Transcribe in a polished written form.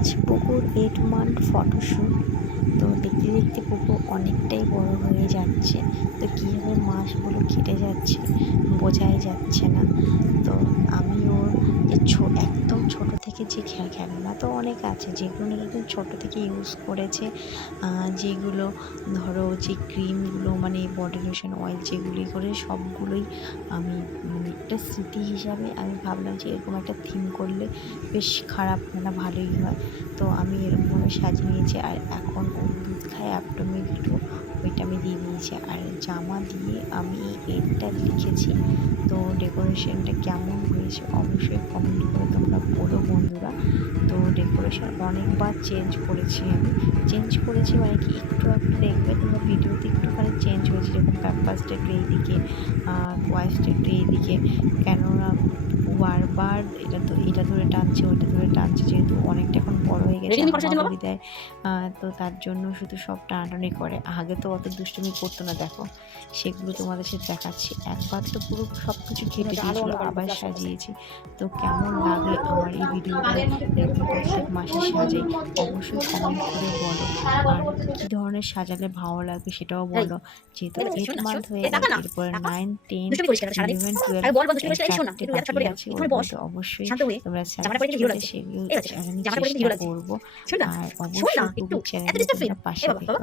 আজ পুকুর 8 month photoshoot. তো দেখতে দেখতে পুকুর অনেকটাই বড় হয়ে যাচ্ছে। তো কীভাবে মাসগুলো কেটে যাচ্ছে বোঝাই যাচ্ছে না। তো আমি ওর যে একদম ছোট থেকে যে খেলনা তো অনেক আছে যেগুলো নাকি একদম ছোটো থেকে ইউজ করেছে, যেগুলো ধরো যে ক্রিমগুলো মানে বডি লোশন অয়েল যেগুলি করে সবগুলোই আমি মানে একটা স্মৃতি হিসাবে আমি ভাবলাম যে এরকম একটা থিম করলে বেশ খারাপ না, ভালোই হয়। তো আমি এরকমভাবে সাজিয়ে নিয়েছি। আর এখন ও দুধ খায় অ্যাপটোমিল 2, ওইটা আমি দিয়ে দিয়েছি। আর জামা দিয়ে আমি এটা লিখেছি। তো ডেকোরেশনটা কেমন হয়েছে অবশ্যই কমেন্ট করে তোমরা বলো বন্ধুরা। তো ডেকোরেশন অনেকবার চেঞ্জ করেছি মানে কি একটু দেখবে তোমরা ভিডিওতে একটুখানি চেঞ্জ হয়েছে, যেরকম ক্যাম্পাসটা একটু এইদিকে, ওয়াইফটা একটু এইদিকে, কেননা বারবার এটা ধরে টানছে ওইটা ধরে টানছে, যেহেতু অনেকটা এখন বড় হয়ে গেছে হামাগুড়ি দেয়। তো তার জন্য শুধু সব টানাটানি করে। আগে তো অত দুষ্টুমি করতো না, দেখো সেগুলো তোমাদের সাথে দেখাচ্ছি। একবার তো পুরো সব কিছু ঘেটে দিয়েছিল, আবার সাজিয়েছি। তো কেমন লাগে আমার এই ভিডিওগুলো এরকম প্রত্যেক মাসে সাজাই অবশ্যই কমেন্ট করে বলো। আর কী ধরনের সাজালে ভালো লাগবে সেটাও বলো। যেহেতু 8 মান্থ হয়ে গেল, এরপরে 9, 10, 11, 12 এই 4টে বাকি আছে। ওর মধ্যে অবশ্যই তোমরা সাজেস্ট করবে, সেগুলো আমি চেষ্টা করবো। আর অবশ্যই পুরো চ্যানেলে তোমরা পাশে থেকো।